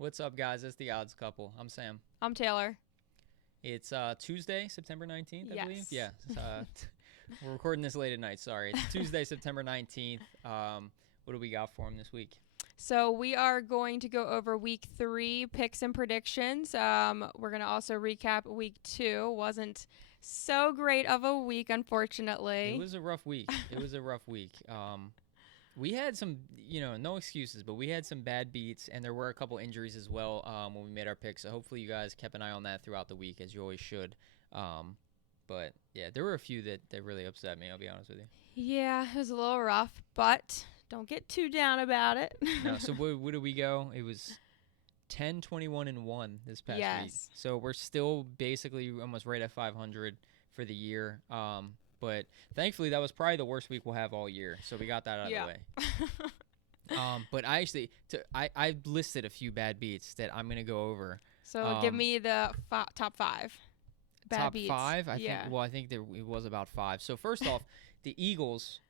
What's up, guys? It's the Odds Couple. I'm Sam. I'm Taylor. It's Tuesday, September 19th, I Yes. believe. Yeah. We're recording this late at night. Sorry. It's Tuesday, September 19th. What do we got for him this week? So we are going to go over week 3 picks and predictions. We're going to also recap week 2. Wasn't so great of a week, unfortunately. It was a rough week. We had some, no excuses, but we had some bad beats, and there were a couple injuries as well when we made our picks. So hopefully you guys kept an eye on that throughout the week, as you always should. But, yeah, there were a few that really upset me, I'll be honest with you. Yeah, it was a little rough, but don't get too down about it. No, so what did we go? It was 10, 21, and 1 this past week. So we're still basically almost right at 500 for the year. But thankfully, that was probably the worst week we'll have all year. So we got that out of the way. But I actually, I listed a few bad beats that I'm going to go over. So give me the top 5 bad top beats. 5? I think it was about 5. So first off, the Eagles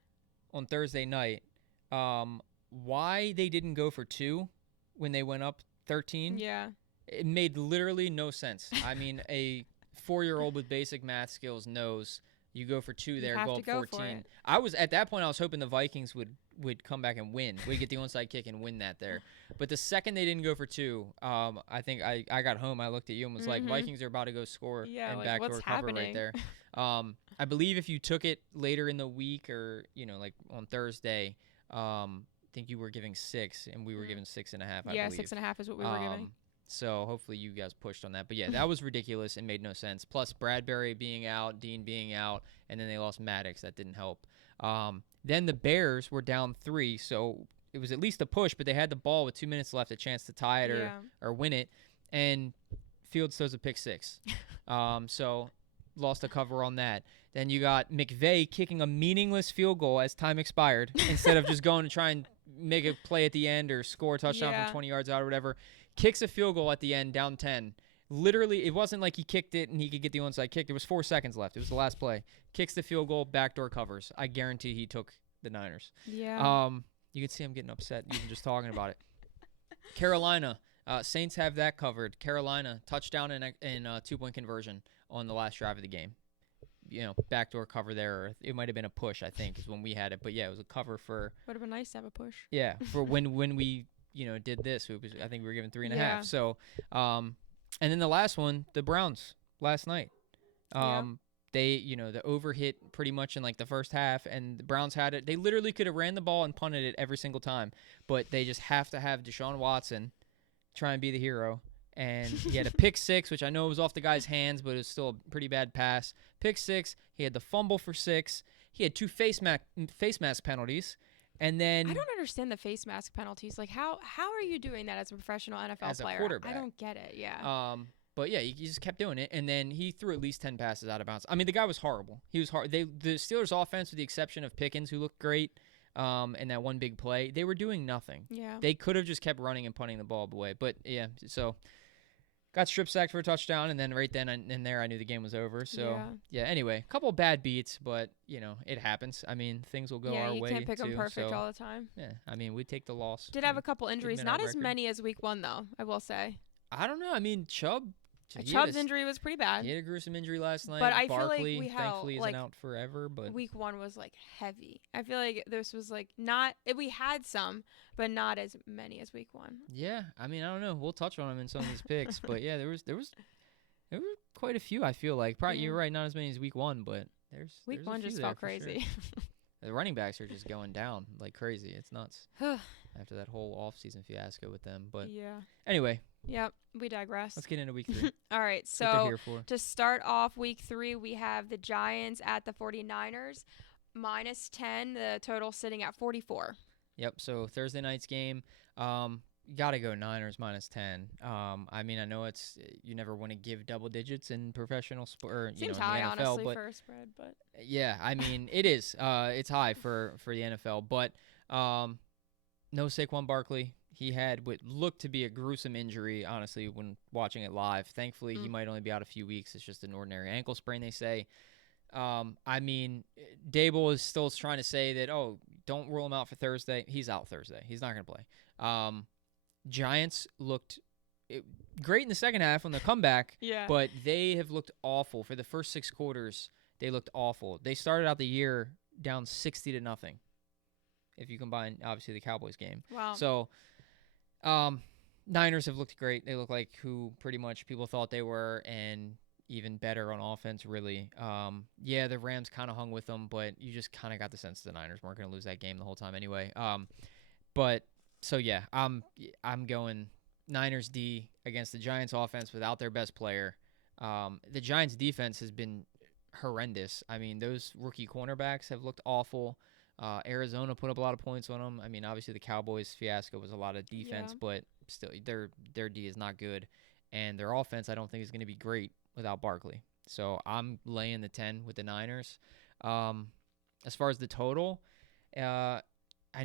on Thursday night, why they didn't go for 2 when they went up 13? Yeah. It made literally no sense. I mean, a 4-year-old with basic math skills knows you go for 2 there, go up 14. I was at that point I was hoping the Vikings would come back and win. We'd get the onside kick and win that there. But the second they didn't go for 2, I think I got home, I looked at you and was like, Vikings are about to go score and backdoor cover right there. I believe if you took it later in the week or, like on Thursday, I think you were giving 6 and we were giving 6.5, I believe. Yeah, 6.5 is what we were giving. So hopefully you guys pushed on that. But, yeah, that was ridiculous and made no sense. Plus Bradbury being out, Dean being out, and then they lost Maddox. That didn't help. Then the Bears were down 3, so it was at least a push, but they had the ball with 2 minutes left, a chance to tie it or win it. And Fields throws a pick 6. So lost a cover on that. Then you got McVay kicking a meaningless field goal as time expired instead of just going to try and make a play at the end or score a touchdown from 20 yards out or whatever. Kicks a field goal at the end, down 10. Literally, it wasn't like he kicked it and he could get the onside kick. There was 4 seconds left. It was the last play. Kicks the field goal, backdoor covers. I guarantee he took the Niners. Yeah. You could see him getting upset even just talking about it. Carolina, Saints have that covered. Carolina, touchdown and 2-point conversion on the last drive of the game. Backdoor cover there. Or it might have been a push, I think, is when we had it. But, yeah, it was a cover for. Would have been nice to have a push. Yeah, for when we did this. I think we were given 3.5. So, and then the last one, the Browns last night. They, the over hit pretty much in like the first half, and the Browns had it. They literally could have ran the ball and punted it every single time, but they just have to have Deshaun Watson try and be the hero. And he had a pick 6, which I know was off the guy's hands, but it was still a pretty bad pass. Pick 6. He had the fumble for 6. He had 2 face mask penalties. And then I don't understand the face mask penalties. Like, how are you doing that as a professional NFL player? As a quarterback. I don't get it, yeah. But, yeah, he just kept doing it. And then he threw at least 10 passes out of bounds. I mean, the guy was horrible. He was hard. The Steelers' offense, with the exception of Pickens, who looked great, and that one big play, they were doing nothing. Yeah. They could have just kept running and punting the ball away. But, yeah, so got strip sacked for a touchdown, and then right then and there I knew the game was over. So, yeah anyway, a couple bad beats, but, it happens. I mean, things will go our way, you can't pick them perfect so, all the time. Yeah, I mean, we take the loss. Did have a couple injuries. Not as many as week 1, though, I will say. I don't know. I mean, Chubb's injury was pretty bad. He had a gruesome injury last night. But I Barkley, feel like we had, thankfully, isn't out forever. But week 1 was, heavy. I feel like this was, we had some, but not as many as week 1. Yeah, I mean, I don't know. We'll touch on them in some of these picks. But, yeah, there were quite a few, I feel like. Probably, you're right, not as many as week 1, but there's Week 1 just felt crazy. Sure. The running backs are just going down like crazy. It's nuts after that whole offseason fiasco with them. But anyway. Yep, we digress. Let's get into week 3. All right, so to start off week 3, we have the Giants at the 49ers, -10, the total sitting at 44. Yep, so Thursday night's game. Got to go Niners -10. I mean, I know you never want to give double digits in professional sport, or, Seems in high, the NFL, honestly, but for a spread, but yeah, I mean, it is. It's high for the NFL, but no Saquon Barkley. He had what looked to be a gruesome injury, honestly, when watching it live. Thankfully, he might only be out a few weeks. It's just an ordinary ankle sprain, they say. I mean, Dable is still trying to say that, don't rule him out for Thursday. He's out Thursday. He's not going to play. Giants looked great in the second half on the comeback. Yeah. But they have looked awful for the first 6 quarters. They looked awful. They started out the year down 60-0. If you combine, obviously, the Cowboys game. Wow. So, Niners have looked great. They look like who pretty much people thought they were, and even better on offense, really. Yeah, the Rams kind of hung with them, but you just kind of got the sense the Niners weren't going to lose that game the whole time anyway. But so yeah, I'm going Niners D against the Giants offense without their best player. The Giants defense has been horrendous. I mean, those rookie cornerbacks have looked awful. Arizona put up a lot of points on them. I mean, obviously the Cowboys fiasco was a lot of defense, but still their D is not good, and their offense I don't think is going to be great without Barkley. So I'm laying the 10 with the Niners. As far as the total, I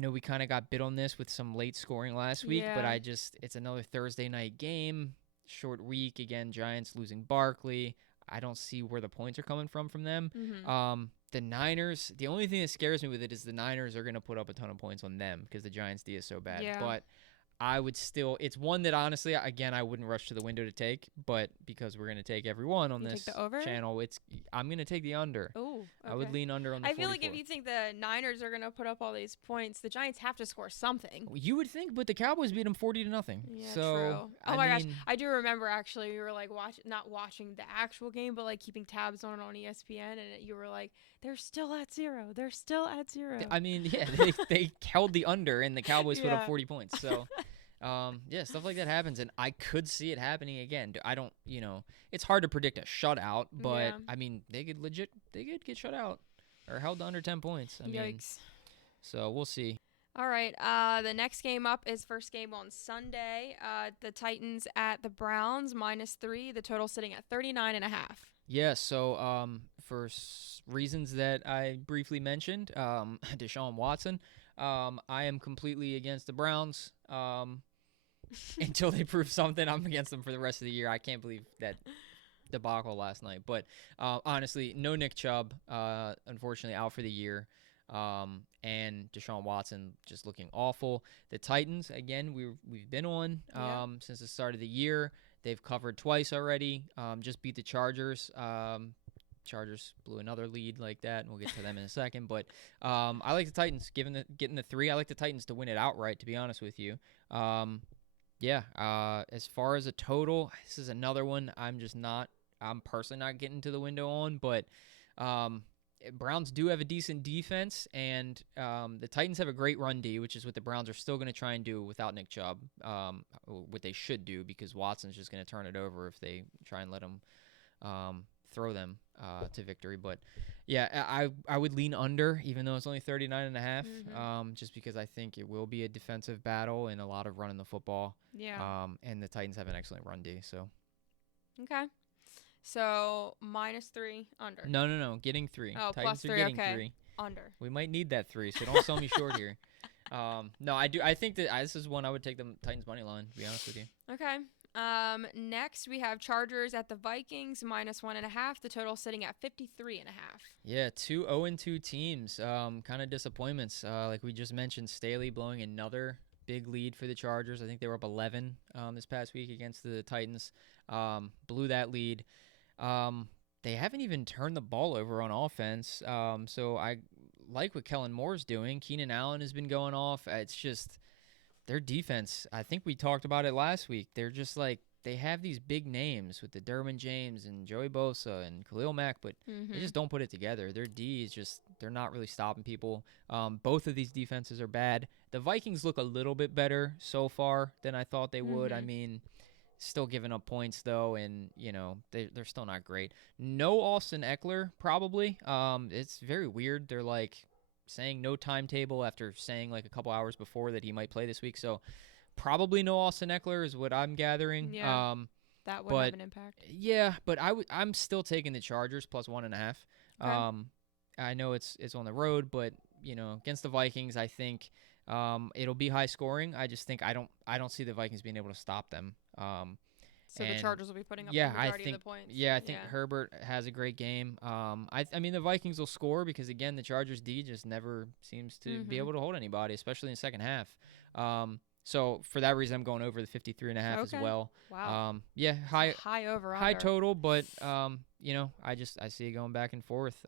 know we kind of got bit on this with some late scoring last week, but it's another Thursday night game, short week. Again, Giants losing Barkley. I don't see where the points are coming from them. Mm-hmm. The Niners, the only thing that scares me with it is the Niners are going to put up a ton of points on them because the Giants' D is so bad. Yeah. But I would still, it's one that honestly, again, I wouldn't rush to the window to take, but because we're going to take everyone on this channel, I'm going to take the under. Oh, okay. I would lean under on the 44. I feel like if you think the Niners are going to put up all these points, the Giants have to score something. You would think, but the Cowboys beat them 40-0. Yeah, so, true. Oh my gosh, I do remember actually we were like not watching the actual game, but like keeping tabs on ESPN, and you were like, they're still at 0. They're still at 0. I mean, yeah, they held the under, and the Cowboys put up 40 points. So. Yeah, stuff like that happens, and I could see it happening again. I don't, it's hard to predict a shutout, but I mean, they could get shut out or held to under 10 points. I mean, yikes. So we'll see. All right, the next game up is first game on Sunday. The Titans at the Browns, -3. The total sitting at 39.5. Yeah, so for reasons that I briefly mentioned, Deshaun Watson, I am completely against the Browns. Until they prove something, I'm against them for the rest of the year. I can't believe that debacle last night. But honestly, no Nick Chubb, unfortunately, out for the year. And Deshaun Watson just looking awful. The Titans, again, we've been on since the start of the year. They've covered twice already. Just beat the Chargers. Chargers blew another lead like that, and we'll get to them in a second. But I like the Titans getting the 3. I like the Titans to win it outright, to be honest with you. As far as a total, this is another one I'm personally not getting to the window on, but Browns do have a decent defense, and the Titans have a great run D, which is what the Browns are still going to try and do without Nick Chubb, what they should do, because Watson's just going to turn it over if they try and let him throw them to victory. But yeah, I would lean under, even though it's only 39.5, just because I think it will be a defensive battle and a lot of running the football. Yeah. And the Titans have an excellent run D. So. Okay. So -3 under. No. Getting 3. Oh, Titans +3. are getting okay. 3. Under. We might need that 3, so don't sell me short here. No, I do. I think that this is one I would take the Titans money line, to be honest with you. Okay. Next we have Chargers at the Vikings, -1.5. The total sitting at 53.5. Yeah, 2 0-2 teams. Kind of disappointments. Like we just mentioned, Staley blowing another big lead for the Chargers. I think they were up 11 this past week against the Titans. Blew that lead. They haven't even turned the ball over on offense. So I like what Kellen Moore's doing. Keenan Allen has been going off. It's just their defense. I think we talked about it last week. They're just like, they have these big names with the Derwin James and Joey Bosa and Khalil Mack, but they just don't put it together. Their D is just, they're not really stopping people. Both of these defenses are bad. The Vikings look a little bit better so far than I thought they would. I mean, still giving up points, though, and, they're still not great. No Austin Eckler, probably. It's very weird. They're, like, saying no timetable after saying, like, a couple hours before that he might play this week. So probably no Austin Eckler is what I'm gathering. Yeah, that would have an impact. Yeah, but I'm still taking the Chargers plus 1.5. Okay. I know it's on the road, but, against the Vikings, I think it'll be high scoring. I just think I don't see the Vikings being able to stop them. So the Chargers will be putting up the majority of the points. Yeah, I think Herbert has a great game. I mean, the Vikings will score because, again, the Chargers D just never seems to be able to hold anybody, especially in the second half. So for that reason, I'm going over the 53.5 as well. Wow. Yeah, High over high under. total, but I see it going back and forth.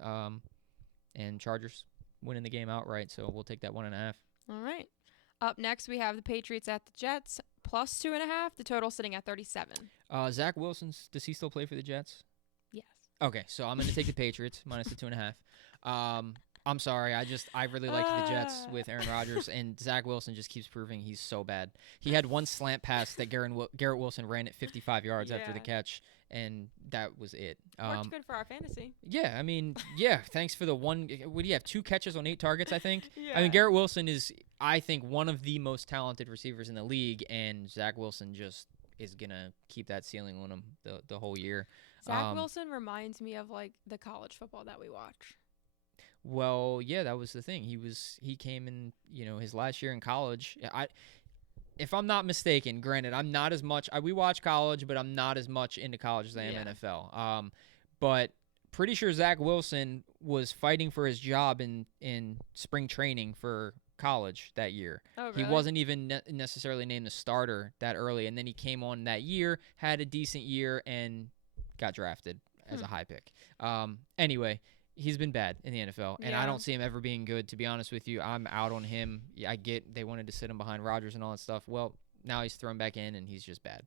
And Chargers winning the game outright, so we'll take that 1.5. All right. Up next, we have the Patriots at the Jets plus 2.5. The total sitting at 37. Zach Wilson, does he still play for the Jets? Yes. Okay, so I'm going to take the Patriots minus the 2.5. I'm sorry. I really liked the Jets with Aaron Rodgers, and Zach Wilson just keeps proving he's so bad. He had one slant pass that Garrett Wilson ran at 55 yards after the catch, and that was it. Worked good for our fantasy. Yeah, thanks for the one. What do you have? 2 catches on 8 targets, I think? Yeah. I mean, Garrett Wilson is, I think, one of the most talented receivers in the league, and Zach Wilson just is going to keep that ceiling on him the whole year. Zach Wilson reminds me of, the college football that we watch. Well, yeah, that was the thing. He came in, his last year in college. If I'm not mistaken, granted, I'm not as much. We watch college, but I'm not as much into college as I am NFL. But pretty sure Zach Wilson was fighting for his job in spring training for college that year. Oh, really? He wasn't even necessarily named the starter that early, and then he came on that year, had a decent year, and got drafted as a high pick. Anyway. He's been bad in the NFL, and I don't see him ever being good, to be honest with you. I'm out on him. I get they wanted to sit him behind Rodgers and all that stuff. Well, now he's thrown back in, and he's just bad.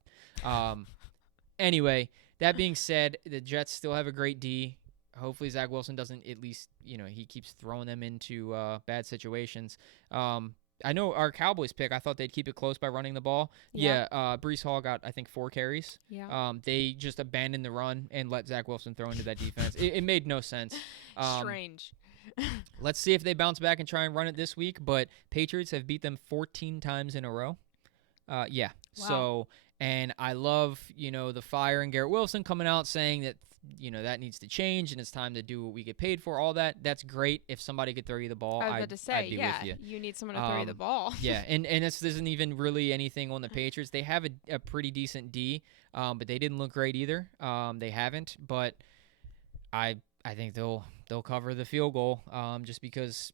Anyway, that being said, the Jets still have a great D. Hopefully Zach Wilson doesn't at least, he keeps throwing them into bad situations. I know our Cowboys pick, I thought they'd keep it close by running the ball. Yeah, Breece Hall got, I think, 4 carries. Yeah. They just abandoned the run and let Zach Wilson throw into that defense. It made no sense. Strange. Let's see if they bounce back and try and run it this week, but Patriots have beat them 14 times in a row. Yeah. Wow. So, and I love, the fire and Garrett Wilson coming out saying that, that needs to change and it's time to do what we get paid for, all that. That's great. If somebody could throw you the ball, I was about to say, I'd be with you need someone to throw you the ball. Yeah, and this isn't even really anything on the Patriots. They have a pretty decent D, but they didn't look great either. They haven't, but I think they'll cover the field goal just because,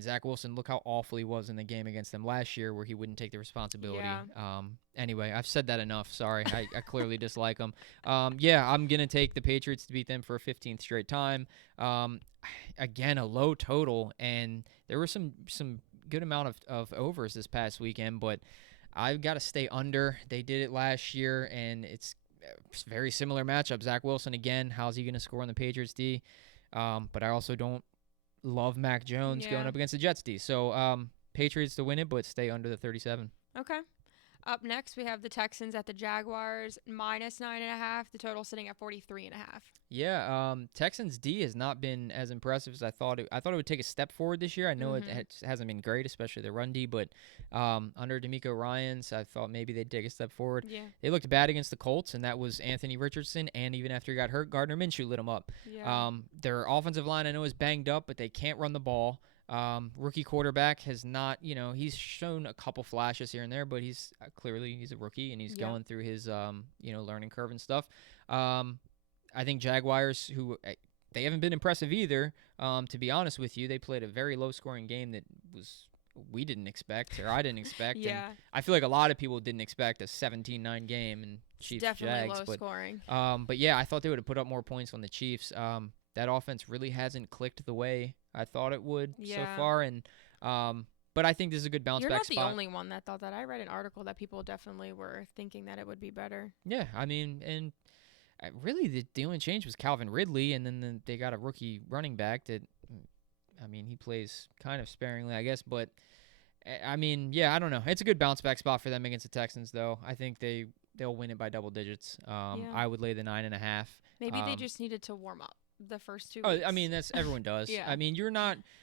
Zach Wilson, look how awful he was in the game against them last year where he wouldn't take the responsibility. Yeah. Anyway, I've said that enough. Sorry. I clearly dislike them. I'm going to take the Patriots to beat them for a 15th straight time. Again, a low total, and there were some good amount of overs this past weekend, but I've got to stay under. They did it last year, and it's very similar matchup. Zach Wilson again. How's he going to score on the Patriots D? But I also don't love Mac Jones going up against the Jets D. So Patriots to win it, but stay under the 37. Okay. Up next, we have the Texans at the Jaguars minus 9.5. The total sitting at 43.5. Yeah, Texans D has not been as impressive as I thought. I thought it would take a step forward this year. I know it hasn't been great, especially the run D, but under D'Amico Ryans, I thought maybe they'd take a step forward. Yeah. They looked bad against the Colts, and that was Anthony Richardson, and even after he got hurt, Gardner Minshew lit him up. Yeah. Their offensive line, I know, is banged up, but they can't run the ball. Rookie quarterback has not, he's shown a couple flashes here and there, but he's clearly a rookie and he's going through his, learning curve and stuff. I think Jaguars, who they haven't been impressive either. To be honest with you, they played a very low scoring game that we didn't expect, or I didn't expect. Yeah. And I feel like a lot of people didn't expect a 17-9 game and Chiefs definitely Jags. Low scoring. But yeah, I thought they would have put up more points on the Chiefs. That offense really hasn't clicked the way I thought it would so far, and but I think this is a good bounce back spot. You're not the only one that thought that. I read an article that people definitely were thinking that it would be better. Yeah, and really the only change was Calvin Ridley, and then they got a rookie running back that, he plays kind of sparingly, I guess, but I don't know. It's a good bounce back spot for them against the Texans, though. I think they'll win it by double digits. I would lay the 9.5. Maybe they just needed to warm up the first 2 weeks. That's everyone does. Yeah.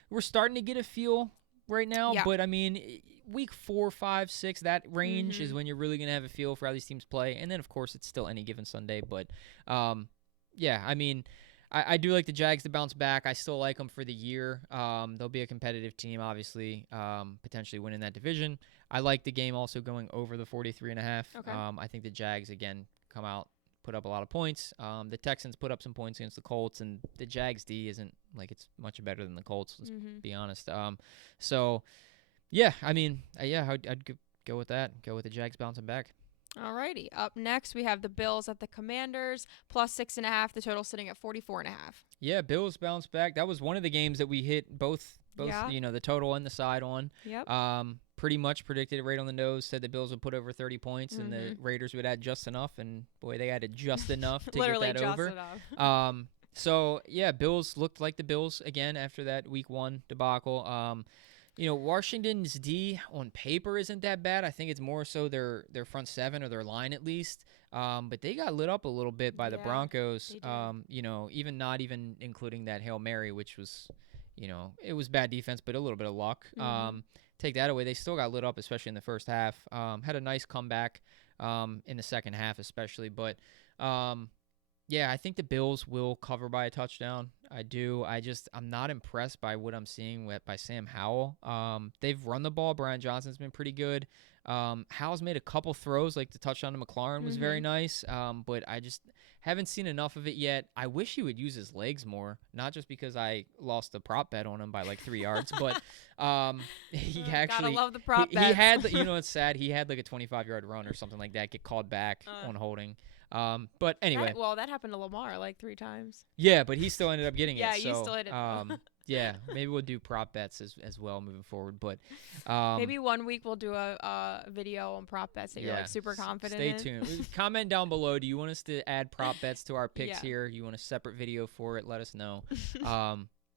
We're starting to get a feel right now, but week 4, 5, 6, that range is when you're really going to have a feel for how these teams play. And then, of course, it's still any given Sunday. But, I do like the Jags to bounce back. I still like them for the year. They'll be a competitive team, obviously, potentially winning that division. I like the game also going over the 43.5. Okay. I think the Jags, again, come out, put up a lot of points. The Texans put up some points against the Colts, and the Jags D isn't like it's much better than the Colts, let's be honest. I'd go with that. Go with the Jags bouncing back. Alrighty. Up next, we have the Bills at the Commanders, plus 6.5. The total sitting at 44.5. Yeah, Bills bounce back. That was one of the games that we hit both Yeah. the total and the side on. Yep. Pretty much predicted it right on the nose. Said the Bills would put over 30 points and the Raiders would add just enough. And boy, they added just enough to Literally get that just over. enough. So yeah, Bills looked like the Bills again after that Week 1 debacle. Washington's D on paper isn't that bad. I think it's more so their front seven or their line at least. But they got lit up a little bit by the Broncos. Even not even including that Hail Mary, which was, it was bad defense, but a little bit of luck. Take that away, they still got lit up, especially in the first half. Had a nice comeback in the second half, especially. But I think the Bills will cover by a touchdown. I do. I'm not impressed by what I'm seeing by Sam Howell. They've run the ball. Brian Johnson's been pretty good. Howell's made a couple throws, like the touchdown to McLaurin was very nice. But I just haven't seen enough of it yet. I wish he would use his legs more, not just because I lost the prop bet on him by like 3 yards, but he actually gotta love the prop he bets. had, it's sad. He had like a 25-yard run or something like that, get called back on holding. But anyway. That happened to Lamar like 3 times. Yeah, but he still ended up getting it. Yeah, you still hit it. Yeah, maybe we'll do prop bets as well moving forward. But maybe one week we'll do a video on prop bets that you're like super confident in. Stay tuned. Comment down below. Do you want us to add prop bets to our picks here? You want a separate video for it? Let us know.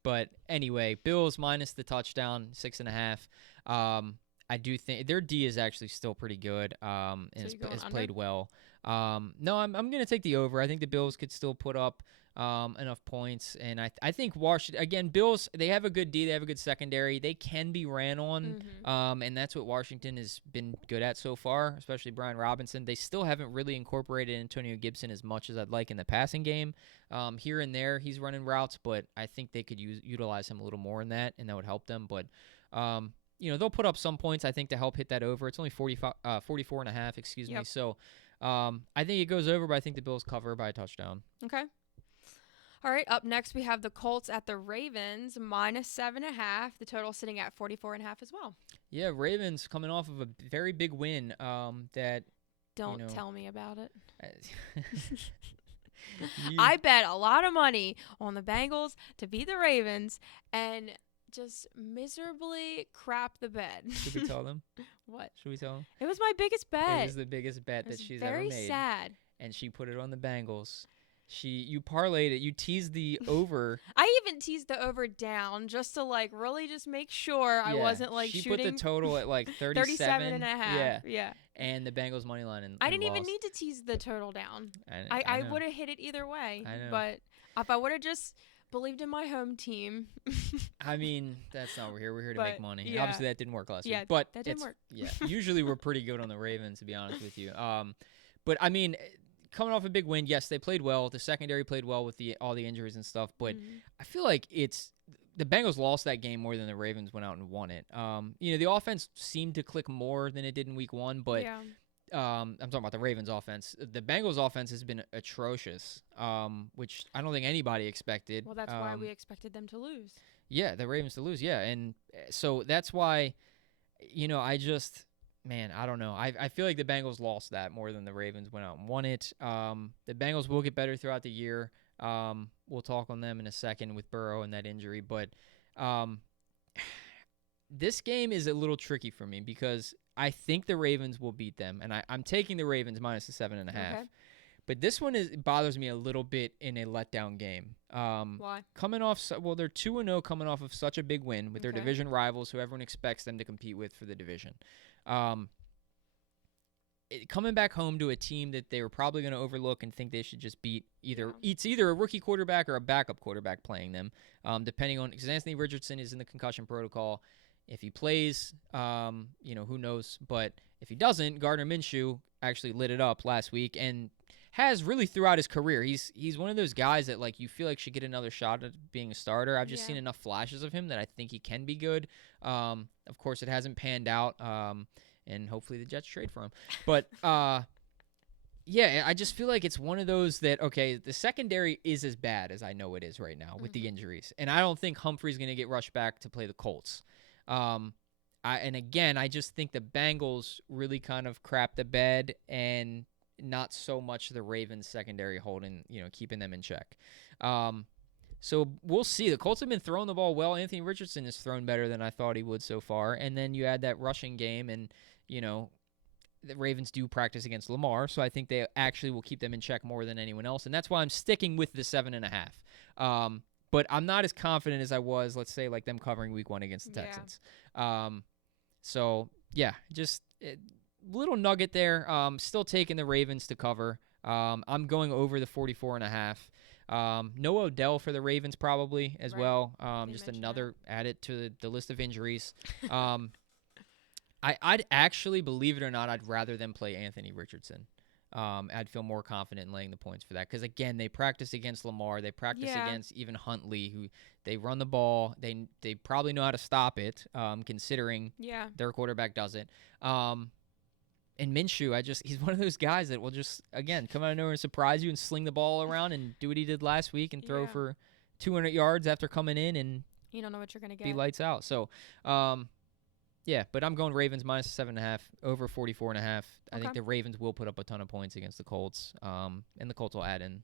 But anyway, Bills minus the touchdown, 6.5. I do think their D is actually still pretty good. And has played well. No, I'm going to take the over. I think the Bills could still put up enough points, and I think Washington again. Bills, they have a good D, they have a good secondary. They can be ran on, and that's what Washington has been good at so far, especially Brian Robinson. They still haven't really incorporated Antonio Gibson as much as I'd like in the passing game. Here and there, he's running routes, but I think they could utilize him a little more in that, and that would help them. But they'll put up some points, I think, to help hit that over. It's only 44.5, excuse me. So I think it goes over, but I think the Bills cover by a touchdown. Okay. All right, up next we have the Colts at the Ravens, minus 7.5. The total sitting at 44.5 as well. Yeah, Ravens coming off of a very big win. Don't tell me about it. You, I bet a lot of money on the Bengals to beat the Ravens and just miserably crap the bed. Should we tell them? What? Should we tell them? It was my biggest bet. It was the biggest bet that she's ever very made. sad. And she put it on the Bengals. You parlayed it. You teased the over. I even teased the over down just to really just make sure I wasn't she shooting. She put the total at 37 and a half. Yeah. And the Bengals money line and I didn't lost. even need to tease the total down. I would have hit it either way. I know. But if I would have just believed in my home team. I mean, that's not what we're here. We're here to make money. Yeah. Obviously, that didn't work last week. But that didn't work. Yeah. Usually, we're pretty good on the Ravens, to be honest with you. But I mean, coming off a big win, yes, they played well. The secondary played well with all the injuries and stuff. But I feel like the Bengals lost that game more than the Ravens went out and won it. The offense seemed to click more than it did in Week 1, but I'm talking about the Ravens offense. The Bengals offense has been atrocious, which I don't think anybody expected. Well, that's why we expected them to lose. Yeah, the Ravens to lose. Yeah, and so that's why, I don't know. I feel like the Bengals lost that more than the Ravens went out and won it. The Bengals will get better throughout the year. We'll talk on them in a second with Burrow and that injury. But this game is a little tricky for me because I think the Ravens will beat them. And I'm taking the Ravens minus the 7.5. Okay. But this one bothers me a little bit in a letdown game. Why? Coming off, they're 2-0 coming off of such a big win with their division rivals who everyone expects them to compete with for the division. Coming back home to a team that they were probably going to overlook and think they should just beat it's either a rookie quarterback or a backup quarterback playing them, depending on, because Anthony Richardson is in the concussion protocol. If he plays, who knows? But if he doesn't, Gardner Minshew actually lit it up last week and has really throughout his career. He's one of those guys that you feel like should get another shot at being a starter. I've just seen enough flashes of him that I think he can be good. Of course, it hasn't panned out, and hopefully the Jets trade for him. But I just feel like it's one of those that, the secondary is as bad as I know it is right now with the injuries. And I don't think Humphrey's going to get rushed back to play the Colts. And again, I just think the Bengals really kind of crap the bed, and not so much the Ravens secondary holding, keeping them in check. So we'll see. The Colts have been throwing the ball well. Anthony Richardson has thrown better than I thought he would so far. And then you add that rushing game, and, the Ravens do practice against Lamar, so I think they actually will keep them in check more than anyone else. And that's why I'm sticking with the 7.5. But I'm not as confident as I was, let's say, like them covering week 1 against the Texans. So, yeah, just a little nugget there. Still taking the Ravens to cover. I'm going over the 44.5. No Odell for the Ravens probably as well. Just another added to the list of injuries. I'd actually, believe it or not, I'd rather them play Anthony Richardson. I'd feel more confident in laying the points for that. Because, again, they practice against Lamar. They practice against even Huntley, who they run the ball. They probably know how to stop it, considering their quarterback doesn't. And Minshew, he's one of those guys that will just, again, come out of nowhere and surprise you and sling the ball around and do what he did last week and throw for 200 yards after coming in, and you don't know what you're going to get. Be lights out. So, yeah, but I'm going Ravens minus 7.5, over 44.5. I think the Ravens will put up a ton of points against the Colts, and the Colts will add in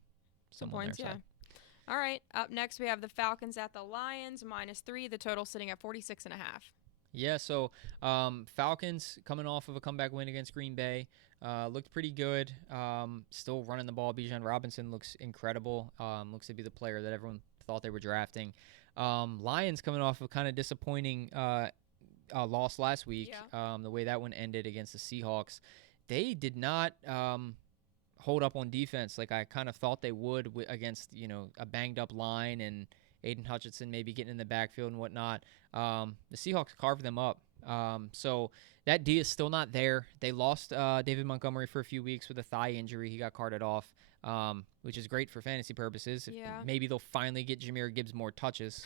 some points. On their side. All right, up next we have the Falcons at the Lions, -3. The total sitting at 46.5. Yeah, so Falcons coming off of a comeback win against Green Bay. Looked pretty good. Still running the ball. Bijan Robinson looks incredible. Looks to be the player that everyone thought they were drafting. Lions coming off of kind of disappointing loss last week. The way that one ended against the Seahawks. They did not hold up on defense like I kind of thought they would against, a banged-up line and Aiden Hutchinson maybe getting in the backfield and whatnot. The Seahawks carved them up. So that D is still not there. They lost David Montgomery for a few weeks with a thigh injury. He got carted off, which is great for fantasy purposes. Maybe they'll finally get Jahmyr Gibbs more touches.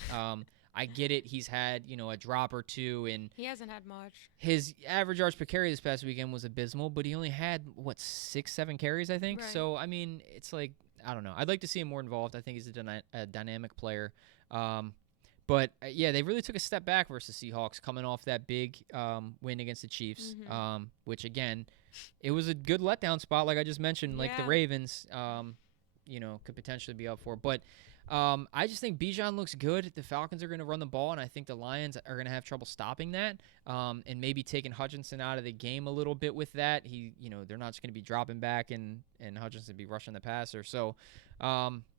I get it. He's had, a drop or two. And he hasn't had much. His average yards per carry this past weekend was abysmal, but he only had, 6-7 carries, I think. Right. So, I mean, it's like, I don't know. I'd like to see him more involved. I think he's a dynamic player. But, they really took a step back versus Seahawks coming off that big win against the Chiefs, which, again, it was a good letdown spot, like I just mentioned, like the Ravens, could potentially be up for. But I just think Bijan looks good. The Falcons are going to run the ball, and I think the Lions are going to have trouble stopping that, and maybe taking Hutchinson out of the game a little bit with that. They're not just going to be dropping back and Hutchinson be rushing the passer. So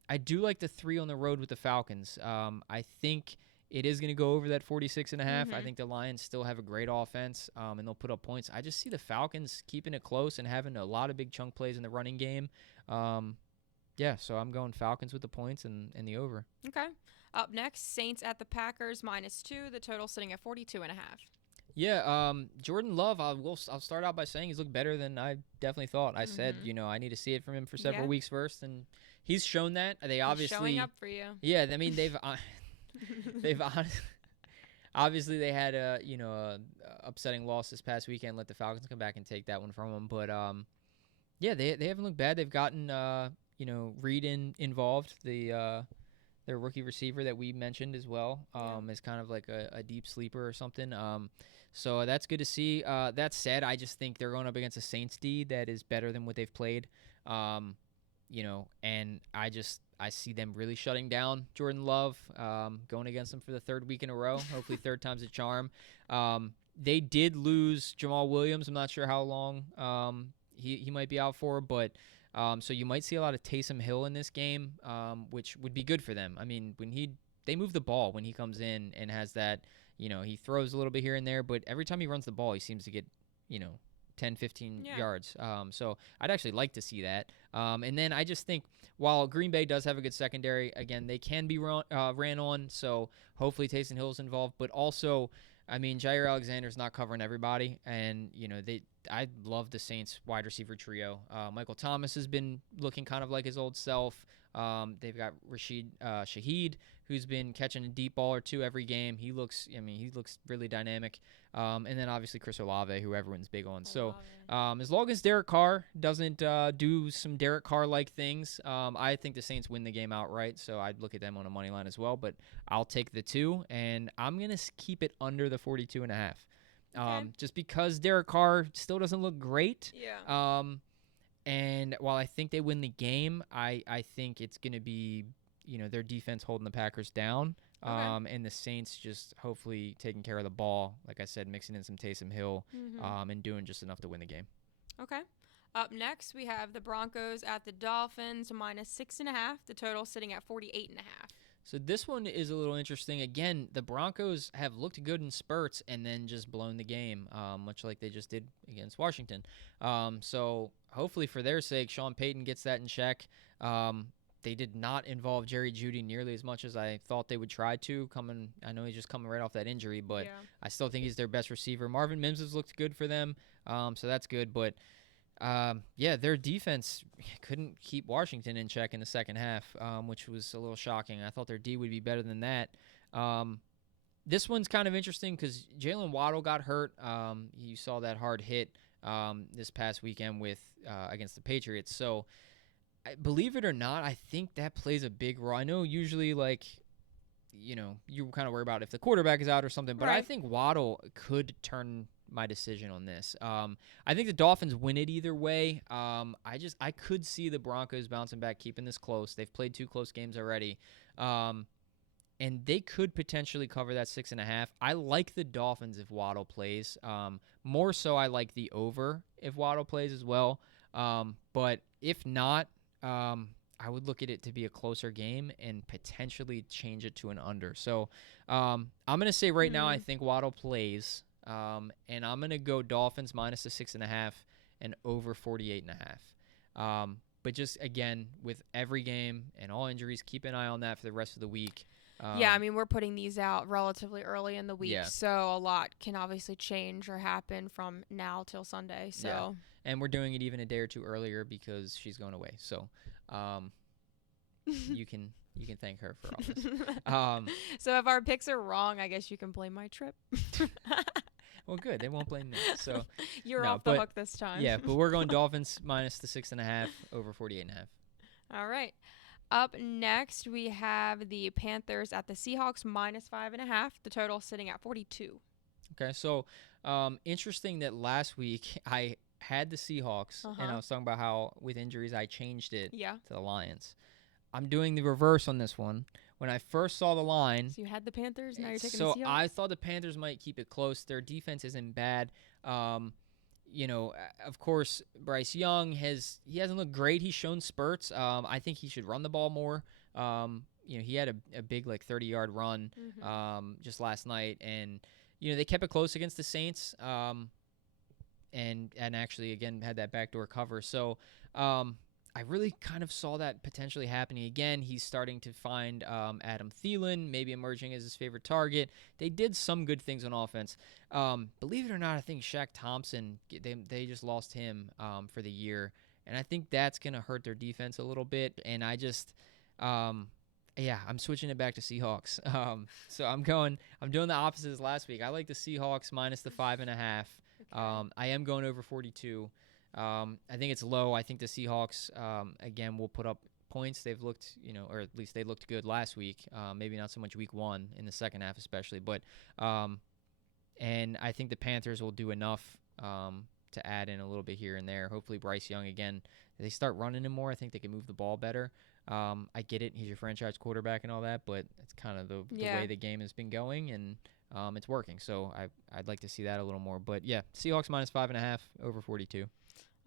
I do like the 3 on the road with the Falcons. I think it is going to go over that 46.5. I think the Lions still have a great offense, and they'll put up points. I just see the Falcons keeping it close and having a lot of big chunk plays in the running game. So I'm going Falcons with the points and the over. Okay. Up next, Saints at the Packers, -2. The total sitting at 42.5. Yeah, Jordan Love, I'll start out by saying he's looked better than I definitely thought. I said, I need to see it from him for several weeks first, and he's shown that. They obviously showing up for you. Yeah, I mean they've obviously they had a upsetting loss this past weekend. Let the Falcons come back and take that one from them, but they haven't looked bad. They've gotten Reed involved, their rookie receiver that we mentioned as well, is kind of like a deep sleeper or something. So that's good to see. That said, I just think they're going up against a Saints D that is better than what they've played. And I see them really shutting down Jordan Love, going against them for the 3rd week in a row. Hopefully 3rd time's a charm. They did lose Jamal Williams. I'm not sure how long he might be out for, but so you might see a lot of Taysom Hill in this game, which would be good for them. I mean, they move the ball when he comes in and has that, he throws a little bit here and there, but every time he runs the ball, he seems to get, 10, 15 yards. So I'd actually like to see that. And then I just think while Green Bay does have a good secondary, again, they can be ran on. So hopefully Taysom Hill's involved, but also, I mean, Jair Alexander's not covering everybody, and I love the Saints wide receiver trio. Michael Thomas has been looking kind of like his old self. They've got Rashid Shaheed, who's been catching a deep ball or two every game. He looks really dynamic. And then obviously Chris Olave, who everyone's big on. So as long as Derek Carr doesn't do some Derek Carr-like things, I think the Saints win the game outright. So I'd look at them on a money line as well. But I'll take the 2, and I'm going to keep it under the 42.5. Okay. Just because Derek Carr still doesn't look great. Yeah. And while I think they win the game, I think it's going to be, their defense holding the Packers down. Okay. And the Saints just hopefully taking care of the ball. Like I said, mixing in some Taysom Hill, and doing just enough to win the game. Okay. Up next, we have the Broncos at the Dolphins, -6.5. The total sitting at 48.5. So this one is a little interesting. Again, the Broncos have looked good in spurts and then just blown the game, much like they just did against Washington. So hopefully for their sake, Sean Payton gets that in check. They did not involve Jerry Jeudy nearly as much as I thought they would try to. I know he's just coming right off that injury, but I still think he's their best receiver. Marvin Mims has looked good for them, so that's good. But their defense couldn't keep Washington in check in the second half, which was a little shocking. I thought their D would be better than that. This one's kind of interesting because Jalen Waddle got hurt. You saw that hard hit this past weekend against the Patriots. So, believe it or not, I think that plays a big role. I know usually, you kind of worry about if the quarterback is out or something, but I think Waddle could turn my decision on this. I think the Dolphins win it either way. I could see the Broncos bouncing back, keeping this close. They've played 2 close games already. And they could potentially cover that 6.5. I like the Dolphins if Waddle plays. More so, I like the over if Waddle plays as well. But if not, I would look at it to be a closer game and potentially change it to an under. So I'm going to say right now I think Waddle plays. And I'm going to go Dolphins minus the 6.5 and over 48.5. But just, again, with every game and all injuries, keep an eye on that for the rest of the week. We're putting these out relatively early in the week, so a lot can obviously change or happen from now till Sunday. So, yeah. And we're doing it even a day or two earlier because she's going away. So, you can thank her for all this. So if our picks are wrong, I guess you can blame my trip. Well, good. They won't blame me. So you're off the hook this time. Yeah, but we're going Dolphins minus the 6.5 over 48.5. All right. Up next, we have the Panthers at the Seahawks -5.5. The total sitting at 42. Okay, so interesting that last week I had the Seahawks, and I was talking about how with injuries I changed it to the Lions. I'm doing the reverse on this one. When I first saw the line, so you had the Panthers, now you're taking the Seahawks? So I thought the Panthers might keep it close. Their defense isn't bad. Of course, Bryce Young hasn't looked great. He's shown spurts. I think he should run the ball more. He had a big 30-yard run just last night, and they kept it close against the Saints. And actually again had that backdoor cover. So I really kind of saw that potentially happening again. He's starting to find Adam Thielen, maybe emerging as his favorite target. They did some good things on offense. Believe it or not, I think Shaq Thompson, they just lost him for the year. And I think that's going to hurt their defense a little bit. And I just, I'm switching it back to Seahawks. So I'm doing the opposite as last week. I like the Seahawks minus the 5.5. Okay. I am going over 42. I think it's low. I think the Seahawks, again, will put up points. They've looked, or at least they looked good last week. Maybe not so much week 1 in the second half especially. But and I think the Panthers will do enough to add in a little bit here and there. Hopefully Bryce Young, again, if they start running him more, I think they can move the ball better. I get it. He's your franchise quarterback and all that, but it's kind of the way the game has been going, and it's working. So I'd like to see that a little more. But, yeah, Seahawks minus 5.5 over 42.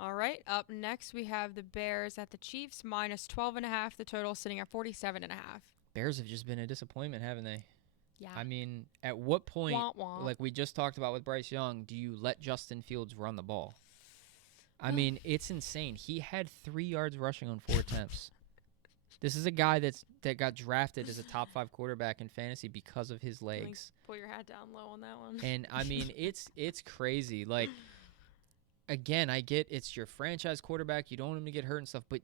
All right. Up next, we have the Bears at the Chiefs -12.5. The total sitting at 47.5. Bears have just been a disappointment, haven't they? Yeah. I mean, at what point, like we just talked about with Bryce Young, do you let Justin Fields run the ball? I mean, it's insane. He had 3 yards rushing on 4 attempts. This is a guy that got drafted as a top 5 quarterback in fantasy because of his legs. Pull your hat down low on that one. And I mean, it's crazy. Like, again, I get it's your franchise quarterback. You don't want him to get hurt and stuff. But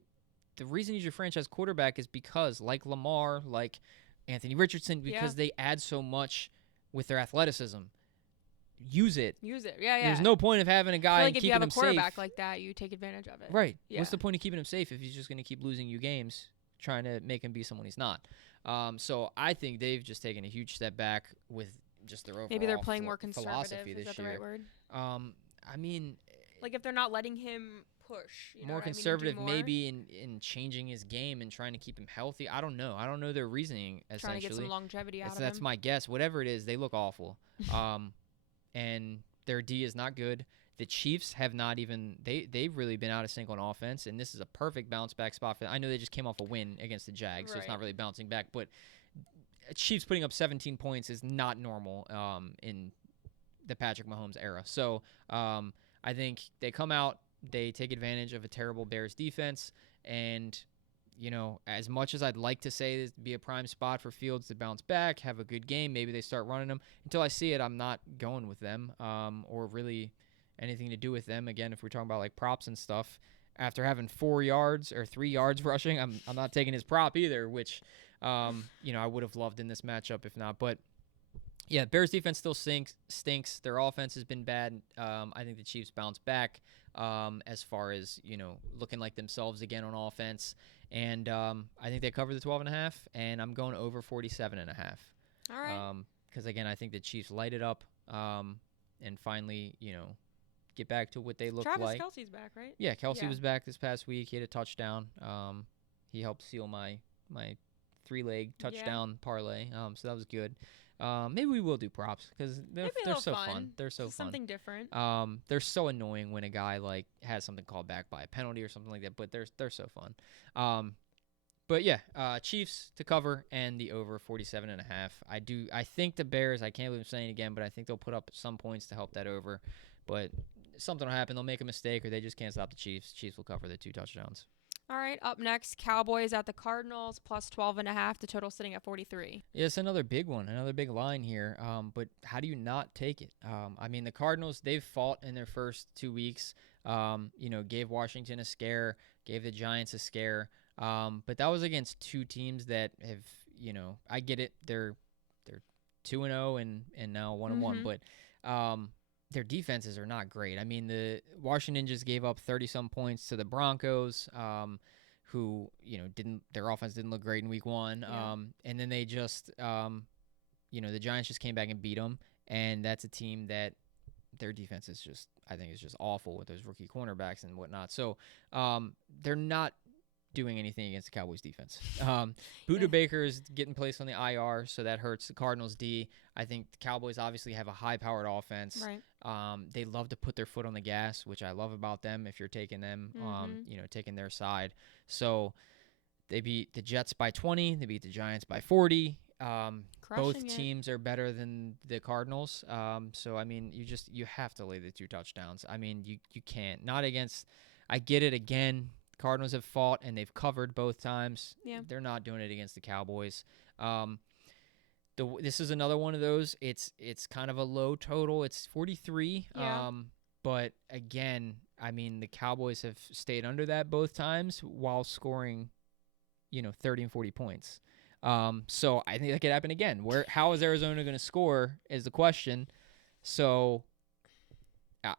the reason he's your franchise quarterback is because, like Lamar, like Anthony Richardson, because they add so much with their athleticism. Use it. Yeah. There's no point of having a guy and keeping him safe. If you have a quarterback like that, you take advantage of it. Right. Yeah. What's the point of keeping him safe if he's just going to keep losing you games, trying to make him be someone he's not? So I think they've just taken a huge step back with just their overall maybe they're playing more conservative. philosophy Is this that the year. right word? I mean, Like if they're not letting him push, you know more what I mean, and do conservative more, maybe in changing his game and trying to keep him healthy. I don't know. I don't know their reasoning, essentially. trying to get some longevity out of That's him. my guess. Whatever it is, they look awful. And their D is not good. The Chiefs have not even they've really been out of sync on offense, and this is a perfect bounce back spot for them. I know they just came off a win against the Jags, so it's not really bouncing back, but Chiefs putting up 17 points is not normal in the Patrick Mahomes era. So I think they come out, they take advantage of a terrible Bears defense, and you know, as much as I'd like to say this would be a prime spot for Fields to bounce back, have a good game, maybe they start running them. Until I see it, I'm not going with them or really anything to do with them. Again, if we're talking about like props and stuff, after having 4 yards or 3 yards rushing, I'm not taking his prop either, which you know, I would have loved in this matchup if not. But yeah, Bears defense still stinks. Their offense has been bad. I think the Chiefs bounce back as far as, you know, looking like themselves again on offense. And I think they cover the 12.5, and I'm going over 47.5. All right. Because again, I think the Chiefs light it up and finally, you know, get back to what they look like. Travis Kelce's back, right? Yeah, Kelce was back this past week. He had a touchdown. He helped seal my 3-leg touchdown parlay. So that was good. Maybe we will do props because they're so fun. They're so fun. Something different. They're so annoying when a guy like has something called back by a penalty or something like that. But they're so fun. But yeah, Chiefs to cover and the over 47.5. I think the Bears. I can't believe I'm saying it again, but I think they'll put up some points to help that over. But something will happen. They'll make a mistake or they just can't stop the Chiefs. Chiefs will cover the 2 touchdowns. All right, up next, Cowboys at the Cardinals, plus 12.5. The total sitting at 43. Yeah, it's another big one, another big line here. But how do you not take it? I mean, the Cardinals, they've fought in their first 2 weeks. You know, gave Washington a scare, gave the Giants a scare. But that was against 2 teams that have, you know, I get it. They're 2-0 and now 1-1, but their defenses are not great. I mean, the Washington just gave up 30-some points to the Broncos, who, you know, their offense didn't look great in week 1. Yeah. And then they just, you know, the Giants just came back and beat them. And that's a team that their defense is just, I think, is just awful with those rookie cornerbacks and whatnot. So they're not doing anything against the Cowboys defense. Buda Baker is getting placed on the IR, so that hurts the Cardinals D. I think the Cowboys obviously have a high-powered offense. Right. They love to put their foot on the gas, which I love about them if you're taking them, you know, taking their side. So they beat the Jets by 20. They beat the Giants by 40. Both teams are better than the Cardinals. So, I mean, you have to lay the 2 touchdowns. I mean, you can't. Not against – I get it again. Cardinals have fought and they've covered both times. Yeah. They're not doing it against the Cowboys. This is another one of those. It's kind of a low total. It's 43. Yeah. But again, I mean, the Cowboys have stayed under that both times while scoring, you know, 30 and 40 points. So I think that could happen again. How is Arizona going to score is the question. So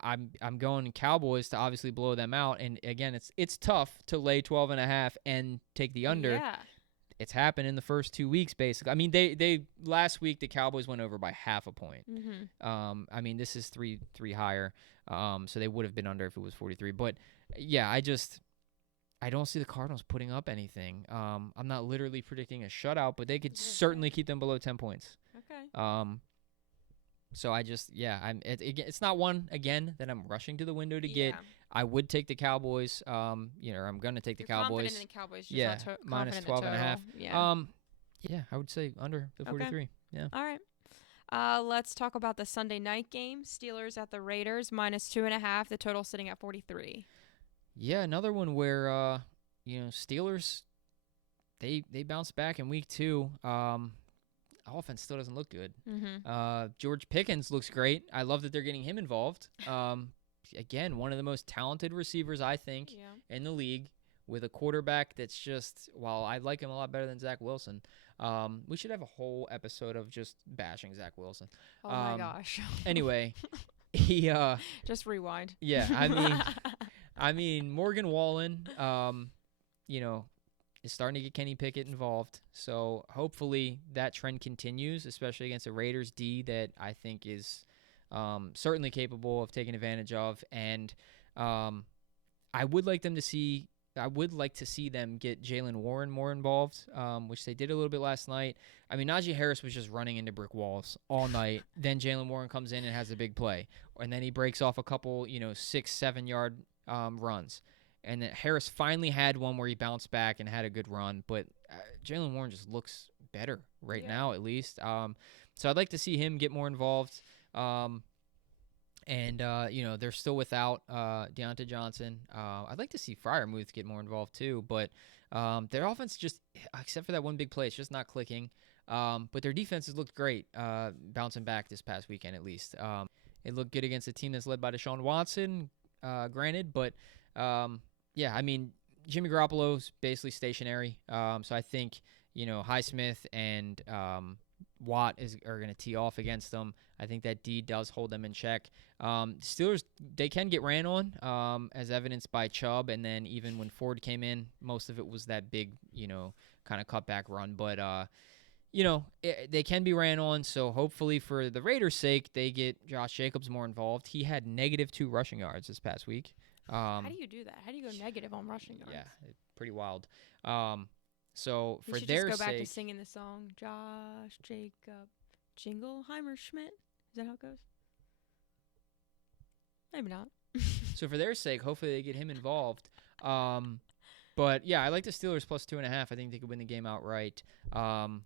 I'm going Cowboys to obviously blow them out. And again, it's tough to lay 12.5 and take the under. Yeah. It's happened in the first 2 weeks, basically. I mean, they last week the Cowboys went over by half a point. I mean, this is three higher, so they would have been under if it was 43. But yeah, I don't see the Cardinals putting up anything. I'm not literally predicting a shutout, but they could certainly keep them below 10 points. Okay. So it's not one again that I'm rushing to the window to get. I would take the Cowboys. You know, I'm gonna take the Cowboys. Confident in the Cowboys, just yeah, not minus confident in the 12.5. total. Yeah, I would say under the 43. Okay. Yeah. All right. Let's talk about the Sunday night game. Steelers at the Raiders, minus 2.5. The total sitting at 43. Yeah, another one where you know, Steelers they bounced back in week 2. Offense still doesn't look good. George Pickens looks great. I love that they're getting him involved. Again, one of the most talented receivers, I think, in the league, with a quarterback that's just, while I like him a lot better than Zach Wilson, we should have a whole episode of just bashing Zach Wilson. Oh, my gosh. Anyway, he... just rewind. Yeah, I mean, Morgan Wallen, you know, is starting to get Kenny Pickett involved. So hopefully that trend continues, especially against a Raiders D that I think is certainly capable of taking advantage of. And I would like to see them get Jalen Warren more involved, which they did a little bit last night. I mean, Najee Harris was just running into brick walls all night. Then Jalen Warren comes in and has a big play. And then he breaks off a couple, 6-7 yard runs. And then Harris finally had one where he bounced back and had a good run. But Jalen Warren just looks better right now, at least. So I'd like to see him get more involved. And they're still without Deontay Johnson. I'd like to see Freiermuth get more involved too. But their offense just, except for that one big play, it's just not clicking. But their defense has looked great, bouncing back this past weekend at least. It looked good against a team that's led by Deshaun Watson, granted. But, I mean, Jimmy Garoppolo's basically stationary. So I think, Highsmith and Watt are going to tee off against them. I think that D does hold them in check. Steelers, they can get ran on, as evidenced by Chubb. And then even when Ford came in, most of it was that big, kind of cutback run. But, they can be ran on. So hopefully for the Raiders' sake, they get Josh Jacobs more involved. He had -2 rushing yards this past week. How do you do that? How do you go negative on rushing yards? Yeah, pretty wild. So we for should their just go back sake, to singing the song, Josh Jacob Jingleheimer Schmidt. Is that how it goes? Maybe not. so for their sake, hopefully they get him involved. But yeah, I like the Steelers plus 2.5. I think they could win the game outright. I'm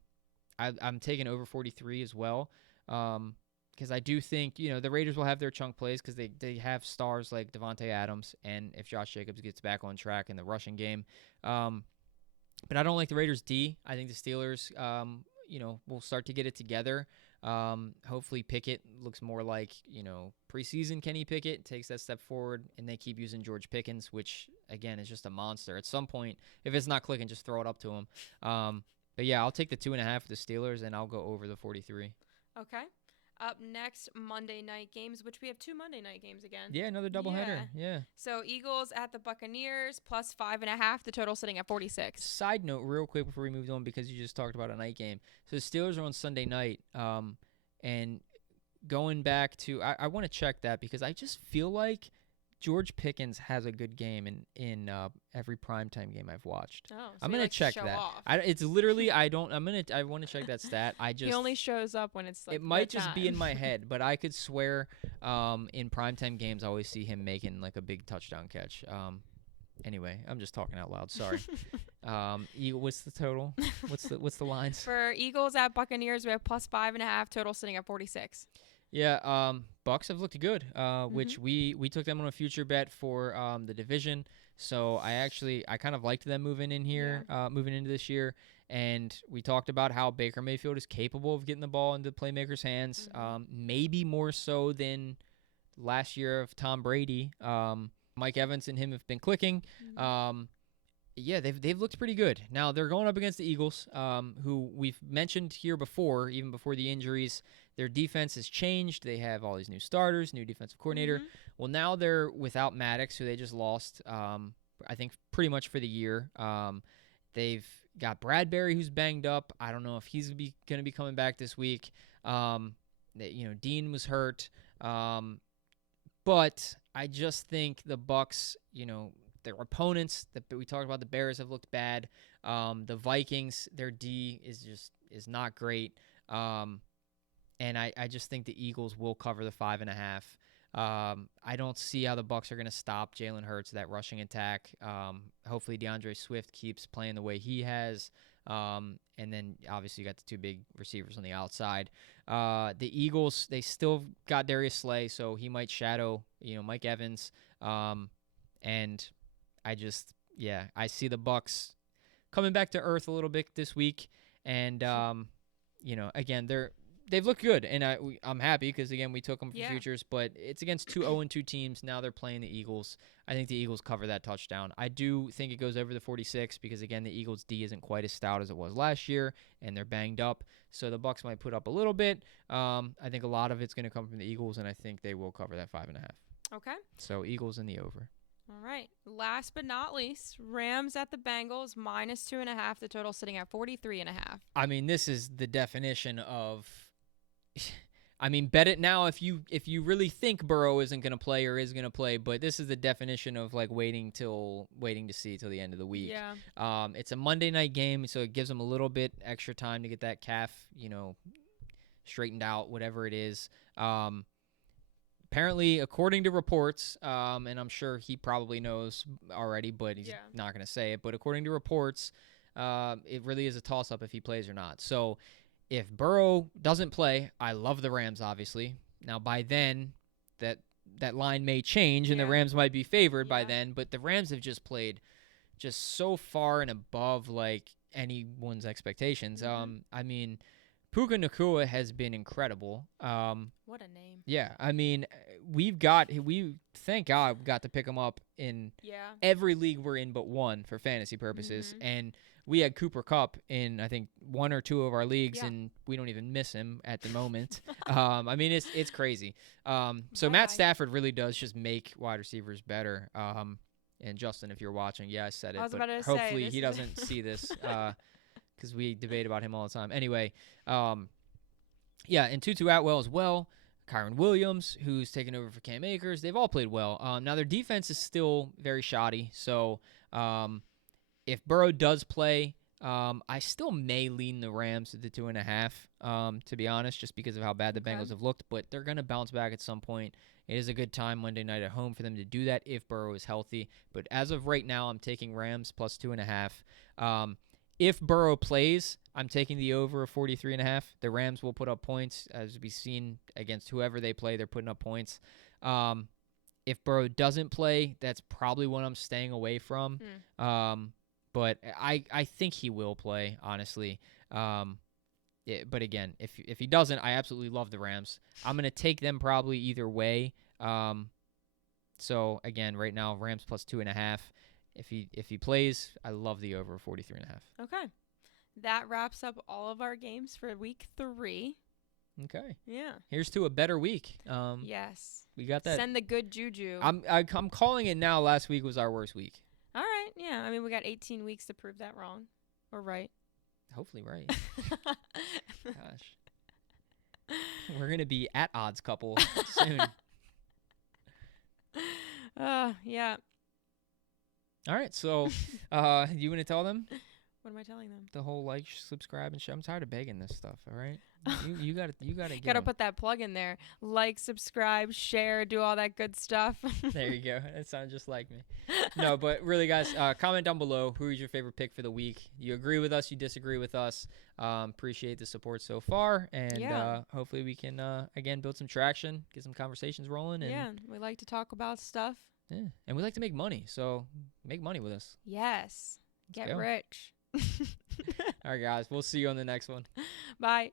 taking over 43 as well. Because I do think, the Raiders will have their chunk plays because they have stars like Devontae Adams and if Josh Jacobs gets back on track in the rushing game. But I don't like the Raiders D. I think the Steelers, will start to get it together. Hopefully Pickett looks more like, preseason Kenny Pickett, takes that step forward, and they keep using George Pickens, which, again, is just a monster. At some point, if it's not clicking, just throw it up to him. But, yeah, I'll take the 2.5 for the Steelers, and I'll go over the 43. Okay. Up next, Monday night games, which we have 2 Monday night games again. Yeah, another doubleheader. Yeah. So Eagles at the Buccaneers plus 5.5. The total sitting at 46. Side note, real quick before we move on, because you just talked about a night game. So the Steelers are on Sunday night, and going back to, I want to check that because I just feel like George Pickens has a good game in every primetime game I've watched. Oh, so I'm gonna check that. It's literally I want to check that stat. He only shows up when it's like it might just be in my head, but I could swear in primetime games I always see him making like a big touchdown catch. Anyway, I'm just talking out loud. Sorry. What's the total? What's the lines? For Eagles at Buccaneers, we have plus 5.5. Total sitting at 46. Yeah, Bucks have looked good, which we took them on a future bet for the division. So I kind of liked them moving into this year. And we talked about how Baker Mayfield is capable of getting the ball into playmakers' hands, maybe more so than last year of Tom Brady. Mike Evans and him have been clicking. They've looked pretty good. Now they're going up against the Eagles, who we've mentioned here before, even before the injuries. Their defense has changed. They have all these new starters, new defensive coordinator. Well, now they're without Maddox, who they just lost, I think, pretty much for the year. They've got Bradbury, who's banged up. I don't know if he's going to be coming back this week. Dean was hurt. But I just think the Bucks, their opponents that we talked about, the Bears have looked bad. The Vikings, their D is not great. And I just think the Eagles will cover the 5.5. I don't see how the Bucks are going to stop Jalen Hurts, that rushing attack. Hopefully DeAndre Swift keeps playing the way he has. And then obviously you got the 2 big receivers on the outside. The Eagles, they still got Darius Slay, so he might shadow, Mike Evans. And I see the Bucks coming back to earth a little bit this week. And, again, they've looked good, and I'm happy because, again, we took them for futures, but it's against 2 0-2 teams. Now they're playing the Eagles. I think the Eagles cover that touchdown. I do think it goes over the 46 because, again, the Eagles' D isn't quite as stout as it was last year, and they're banged up, so the Bucks might put up a little bit. I think a lot of it's going to come from the Eagles, and I think they will cover that 5.5. Okay. So Eagles in the over. All right. Last but not least, Rams at the Bengals, -2.5. The total sitting at 43.5. I mean, this is the definition of. I mean, bet it now if you really think Burrow isn't going to play or is going to play, but this is the definition of like waiting to see till the end of the week. Yeah. It's a Monday night game, so it gives them a little bit extra time to get that calf, straightened out, whatever it is. Apparently, according to reports, and I'm sure he probably knows already, but he's not going to say it. But according to reports, it really is a toss-up if he plays or not. So if Burrow doesn't play, I love the Rams, obviously. Now, by then, that line may change, and the Rams might be favored by then. But the Rams have just played just so far and above, like, anyone's expectations. Mm-hmm. I mean, Puka Nacua has been incredible. What a name. Yeah, I mean, we thank God got to pick him up in every league we're in but one for fantasy purposes. Mm-hmm. And we had Cooper Kupp in, I think, one or two of our leagues, and we don't even miss him at the moment. I mean, it's crazy. So Matt Stafford really does just make wide receivers better. And Justin, if you're watching, I said it, but hopefully he doesn't see this because we debate about him all the time. Anyway, and Tutu Atwell as well. Kyron Williams, who's taken over for Cam Akers. They've all played well. Now, their defense is still very shoddy, so if Burrow does play, I still may lean the Rams to the 2.5, to be honest, just because of how bad the Bengals have looked. But they're going to bounce back at some point. It is a good time Monday night at home for them to do that if Burrow is healthy. But as of right now, I'm taking Rams plus 2.5. If Burrow plays, I'm taking the over of 43.5. The Rams will put up points, as we've seen against whoever they play. They're putting up points. If Burrow doesn't play, that's probably what I'm staying away from. But I think he will play, honestly. But again, if he doesn't, I absolutely love the Rams. I'm going to take them probably either way. So again, right now, Rams plus 2.5. If he plays, I love the over 43.5. Okay. That wraps up all of our games for week 3. Okay. Yeah. Here's to a better week. Yes. We got that. Send the good juju. I'm calling it now. Last week was our worst week. All right. Yeah. I mean, we got 18 weeks to prove that wrong. Or right. Hopefully right. Gosh. We're going to be at TheOddsCouple soon. Yeah. All right. So, you want to tell them? What am I telling them? The whole like, subscribe, and shit. I'm tired of begging this stuff. All right, you gotta put that plug in there. Like, subscribe, share, do all that good stuff. There you go. That sounds just like me. No, but really, guys, comment down below who is your favorite pick for the week. You agree with us? You disagree with us? Appreciate the support so far, and hopefully we can again build some traction, get some conversations rolling. And we like to talk about stuff. Yeah, and we like to make money, so make money with us. Yes, get rich. All right, guys. We'll see you on the next one. Bye.